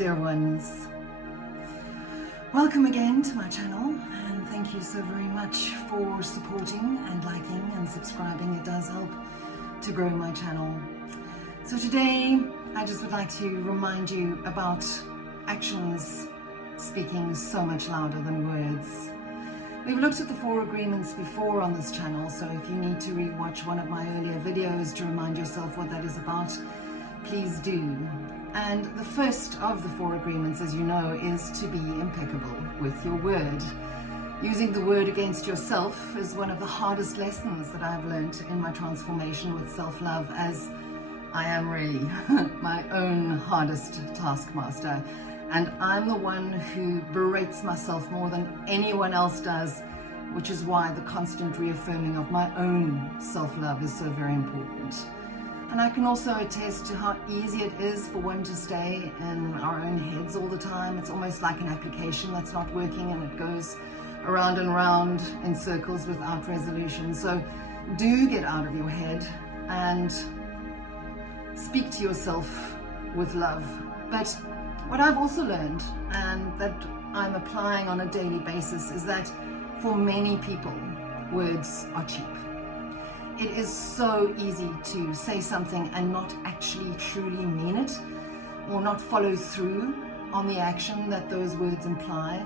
dear ones. Welcome again to my channel, and thank you so very much for supporting and liking and subscribing. It does help to grow my channel. So today I just would like to remind you about actions speaking so much louder than words. We've looked at the 4 agreements before on this channel, so if you need to re-watch one of my earlier videos to remind yourself what that is about, please do. And the first of the 4 agreements, as you know, is to be impeccable with your word. Using the word against yourself is one of the hardest lessons that I've learned in my transformation with self-love, as I am really my own hardest taskmaster. And I'm the one who berates myself more than anyone else does, which is why the constant reaffirming of my own self-love is so very important. And I can also attest to how easy it is for one to stay in our own heads all the time. It's almost like an application that's not working and it goes around and around in circles without resolution. So do get out of your head and speak to yourself with love. But what I've also learned, and that I'm applying on a daily basis, is that for many people, words are cheap. It is so easy to say something and not actually truly mean it, or not follow through on the action that those words imply.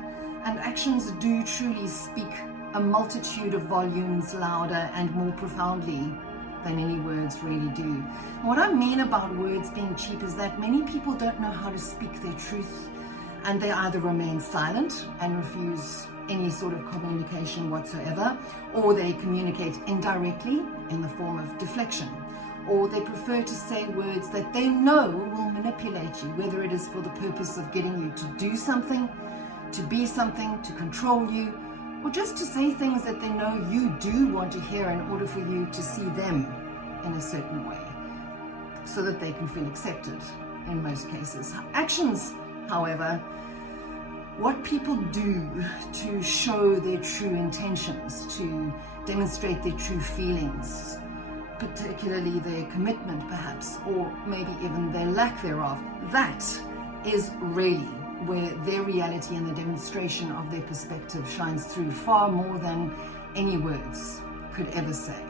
And actions do truly speak a multitude of volumes louder and more profoundly than any words really do. And what I mean about words being cheap is that many people don't know how to speak their truth, and they either remain silent and refuse any sort of communication whatsoever, or they communicate indirectly in the form of deflection, or they prefer to say words that they know will manipulate you, whether it is for the purpose of getting you to do something, to be something, to control you, or just to say things that they know you do want to hear in order for you to see them in a certain way, so that they can feel accepted in most cases. Actions, however, what people do to show their true intentions, to demonstrate their true feelings, particularly their commitment perhaps, or maybe even their lack thereof, that is really where their reality and the demonstration of their perspective shines through far more than any words could ever say.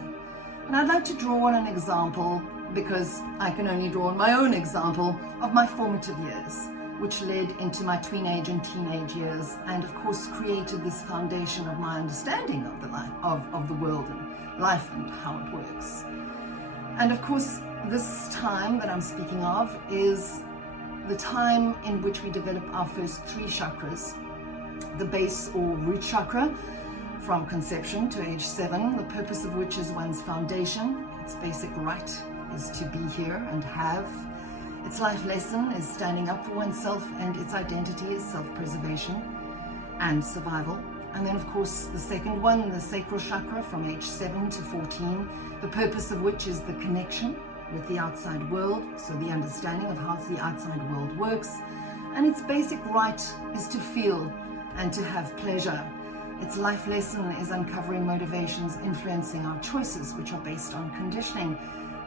And I'd like to draw on an example, because I can only draw on my own example of my formative years, which led into my tweenage and teenage years, and of course created this foundation of my understanding of the life, of the world and life and how it works. And of course, this time that I'm speaking of is the time in which we develop our first 3 chakras, the base or root chakra, from conception to age 7, the purpose of which is one's foundation. Its basic right is to be here and have. Its life lesson is standing up for oneself, and its identity is self-preservation and survival. And then of course the second one, the sacral chakra, from age 7 to 14, the purpose of which is the connection with the outside world, so the understanding of how the outside world works. And its basic right is to feel and to have pleasure. Its life lesson is uncovering motivations influencing our choices, which are based on conditioning,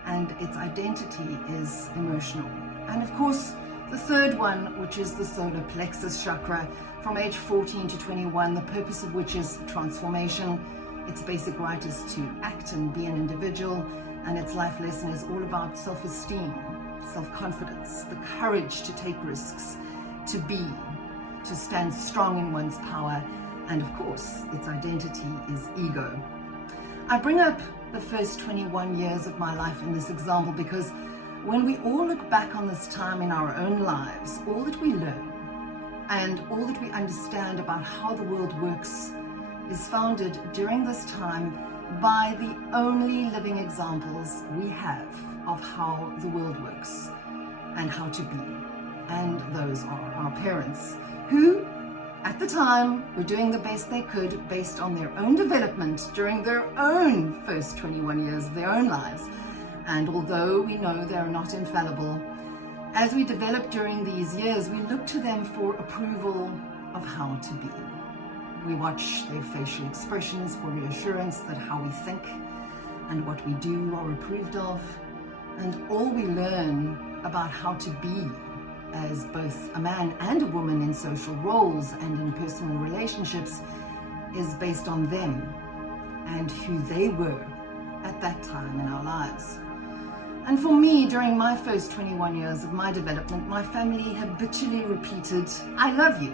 and its identity is emotional. And of course, the third one, which is the solar plexus chakra, from age 14 to 21, the purpose of which is transformation. Its basic right is to act and be an individual, and its life lesson is all about self-esteem, self-confidence, the courage to take risks, to be, to stand strong in one's power, and of course, its identity is ego. I bring up the first 21 years of my life in this example because when we all look back on this time in our own lives, all that we learn and all that we understand about how the world works is founded during this time by the only living examples we have of how the world works and how to be. And those are our parents, who at the time were doing the best they could based on their own development during their own first 21 years of their own lives. And although we know they are not infallible, as we develop during these years, we look to them for approval of how to be. We watch their facial expressions for reassurance that how we think and what we do are approved of. And all we learn about how to be as both a man and a woman in social roles and in personal relationships is based on them and who they were at that time in our lives. And for me, during my first 21 years of my development, my family habitually repeated, "I love you,"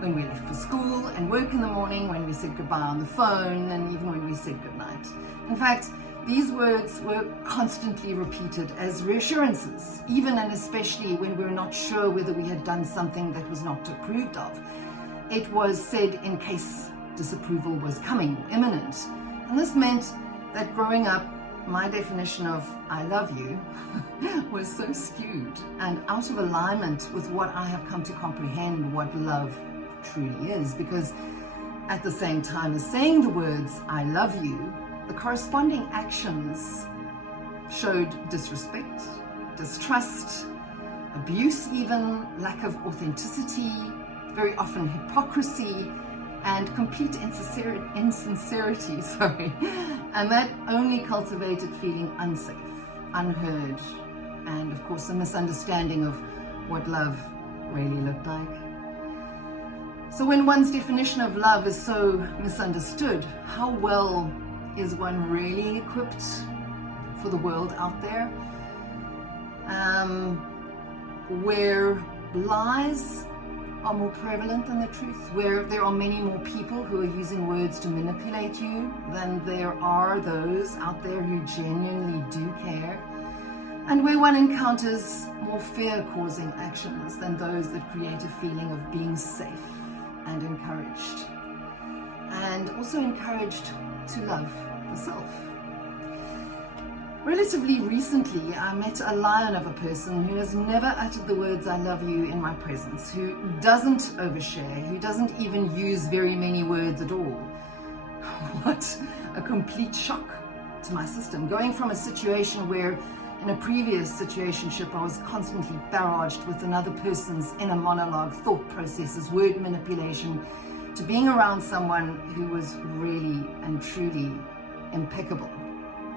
when we left for school and work in the morning, when we said goodbye on the phone, and even when we said goodnight. In fact, these words were constantly repeated as reassurances, even and especially when we were not sure whether we had done something that was not approved of. It was said in case disapproval was coming or imminent. And this meant that growing up, my definition of "I love you" was so skewed and out of alignment with what I have come to comprehend what love truly is, because at the same time as saying the words "I love you," the corresponding actions showed disrespect, distrust, abuse even, lack of authenticity, very often hypocrisy, and complete insincerity, and that only cultivated feeling unsafe, unheard, and of course a misunderstanding of what love really looked like. So when one's definition of love is so misunderstood, how well is one really equipped for the world out there, where lies are more prevalent than the truth, where there are many more people who are using words to manipulate you than there are those out there who genuinely do care, and where one encounters more fear-causing actions than those that create a feeling of being safe and encouraged, and also encouraged to love the self. Relatively recently, I met a lion of a person who has never uttered the words "I love you" in my presence, who doesn't overshare, who doesn't even use very many words at all. What a complete shock to my system. Going from a situation where in a previous situationship I was constantly barraged with another person's inner monologue, thought processes, word manipulation, to being around someone who was really and truly impeccable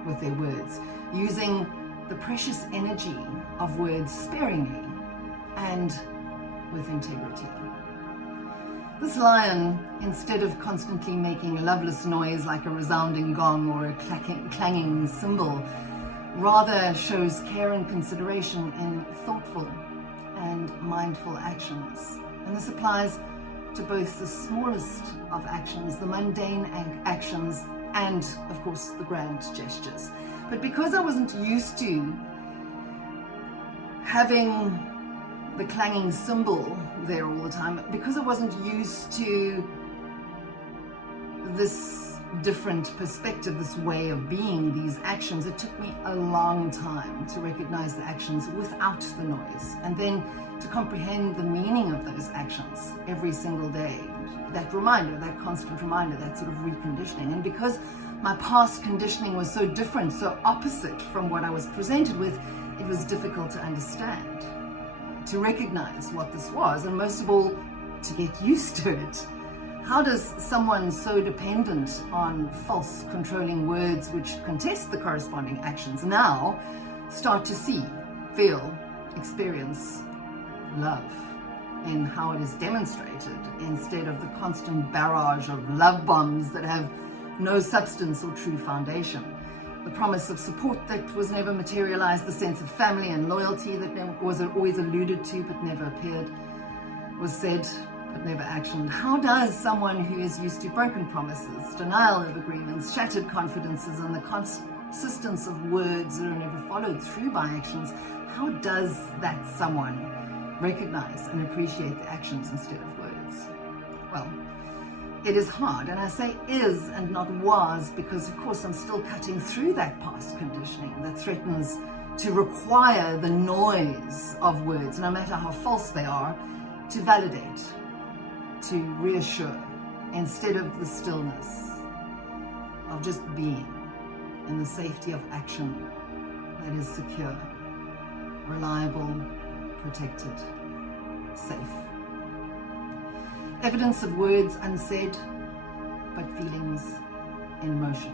with their words, using the precious energy of words sparingly and with integrity. This lion, instead of constantly making loveless noise like a resounding gong or a clanging cymbal, rather shows care and consideration in thoughtful and mindful actions. And this applies to both the smallest of actions, the mundane actions, and of course the grand gestures. But because I wasn't used to having the clanging cymbal there all the time, because I wasn't used to this different perspective, this way of being, these actions, it took me a long time to recognize the actions without the noise, and then to comprehend the meaning of those actions every single day. That reminder, that constant reminder, that sort of reconditioning. And because my past conditioning was so different, so opposite from what I was presented with, it was difficult to understand, to recognize what this was, and most of all, to get used to it. How does someone so dependent on false, controlling words which contest the corresponding actions now start to see, feel, experience love in how it is demonstrated, instead of the constant barrage of love bombs that have no substance or true foundation? The promise of support that was never materialized, the sense of family and loyalty that was always alluded to but never appeared, was said but never actioned. How does someone who is used to broken promises, denial of agreements, shattered confidences, and the consistence of words that are never followed through by actions, how does that someone recognize and appreciate the actions instead of words? Well, it is hard, and I say is and not was because of course I'm still cutting through that past conditioning that threatens to require the noise of words, no matter how false they are, to validate, to reassure, instead of the stillness of just being in the safety of action that is secure, reliable, protected, safe. Evidence of words unsaid, but feelings in motion.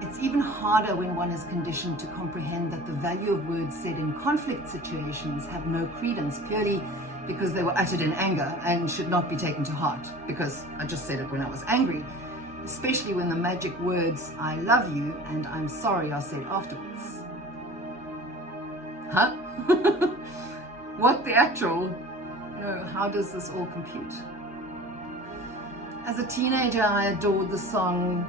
It's even harder when one is conditioned to comprehend that the value of words said in conflict situations have no credence purely because they were uttered in anger and should not be taken to heart, because I just said it when I was angry, especially when the magic words, "I love you" and "I'm sorry" are said afterwards. Huh? What the actual? How does this all compute? As a teenager, I adored the song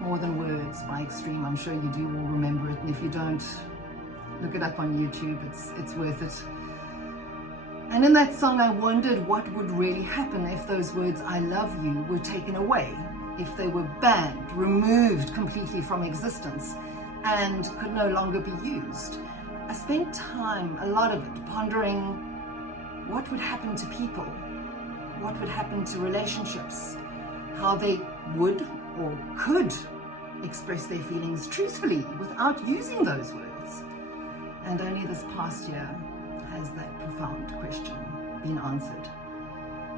More Than Words by Extreme. I'm sure you do all remember it, and if you don't, look it up on YouTube. It's worth it. And in that song, I wondered what would really happen if those words, "I love you," were taken away, if they were banned, removed completely from existence, and could no longer be used. I spent time, a lot of it, pondering what would happen to people, what would happen to relationships, how they would or could express their feelings truthfully without using those words. And only this past year has that profound question been answered.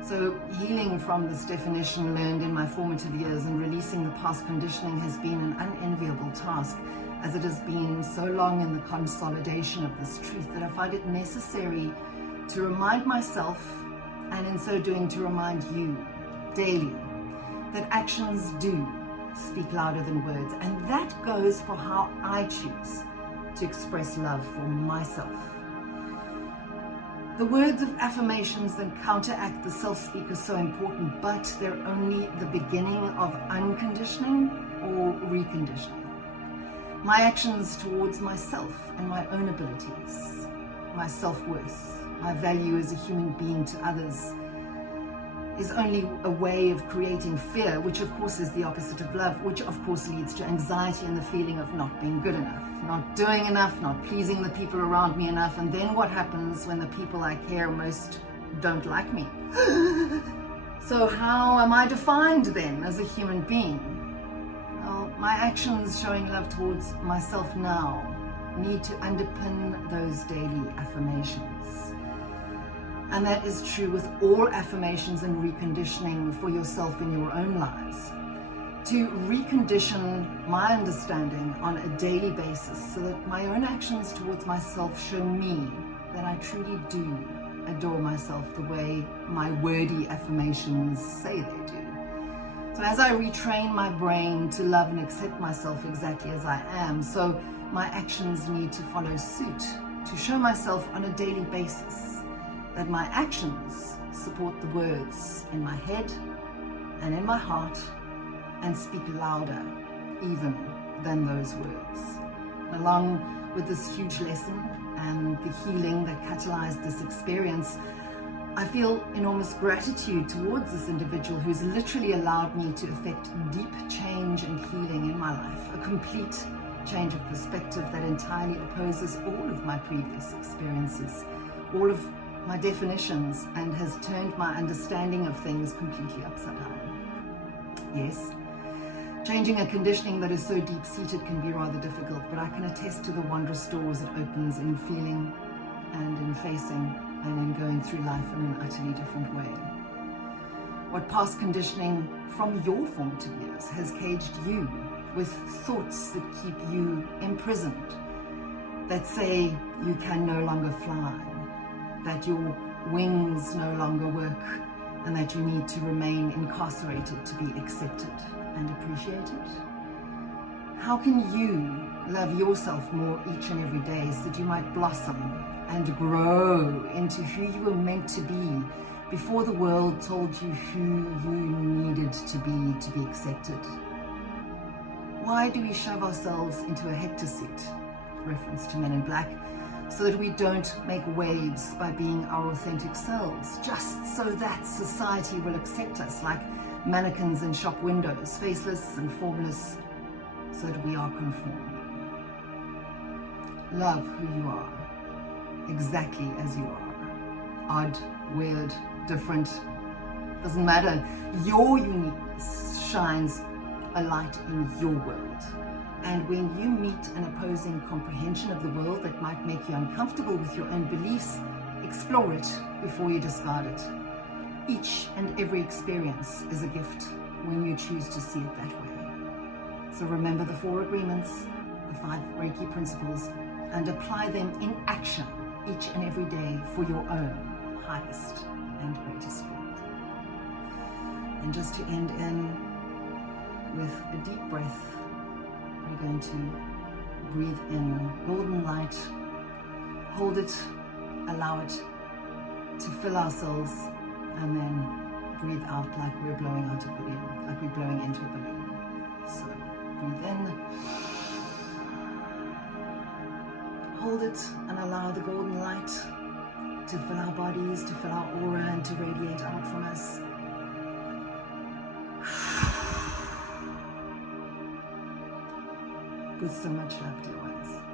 So healing from this definition learned in my formative years and releasing the past conditioning has been an unenviable task, as it has been so long in the consolidation of this truth that I find it necessary to remind myself, and in so doing to remind you daily, that actions do speak louder than words, and that goes for how I choose to express love for myself. The words of affirmations that counteract the self-speak are so important, but they're only the beginning of unconditioning or reconditioning. My actions towards myself and my own abilities, my self-worth, my value as a human being to others, is only a way of creating fear, which of course is the opposite of love, which of course leads to anxiety and the feeling of not being good enough, not doing enough, not pleasing the people around me enough. And then what happens when the people I care most don't like me? So how am I defined then as a human being? Well, my actions showing love towards myself now need to underpin those daily affirmations. And that is true with all affirmations and reconditioning for yourself in your own lives. To recondition my understanding on a daily basis so that my own actions towards myself show me that I truly do adore myself the way my wordy affirmations say they do. So as I retrain my brain to love and accept myself exactly as I am, so my actions need to follow suit to show myself on a daily basis that my actions support the words in my head and in my heart and speak louder even than those words. Along with this huge lesson and the healing that catalyzed this experience, I feel enormous gratitude towards this individual who's literally allowed me to effect deep change and healing in my life, a complete change of perspective that entirely opposes all of my previous experiences, all of my definitions, and has turned my understanding of things completely upside down. Yes, changing a conditioning that is so deep-seated can be rather difficult, but I can attest to the wondrous doors it opens in feeling and in facing and in going through life in an utterly different way. What past conditioning from your formative years has caged you with thoughts that keep you imprisoned, that say you can no longer fly, that your wings no longer work, and that you need to remain incarcerated to be accepted and appreciated? How can you love yourself more each and every day so that you might blossom and grow into who you were meant to be before the world told you who you needed to be accepted? Why do we shove ourselves into a Hector suit, reference to Men in Black, so that we don't make waves by being our authentic selves, just so that society will accept us like mannequins in shop windows, faceless and formless, so that we are conformed? Love who you are, exactly as you are. Odd, weird, different, doesn't matter. Your uniqueness shines a light in your world. And when you meet an opposing comprehension of the world that might make you uncomfortable with your own beliefs, explore it before you discard it. Each and every experience is a gift when you choose to see it that way. So remember the 4 agreements, the 5 Reiki principles, and apply them in action each and every day for your own highest and greatest good. And just to end in with a deep breath, we're going to breathe in golden light, hold it, allow it to fill our cells, and then breathe out like we're blowing out a balloon, like we're blowing into a balloon. So breathe in, hold it, and allow the golden light to fill our bodies, to fill our aura, and to radiate out from us. With so much love, dear ones.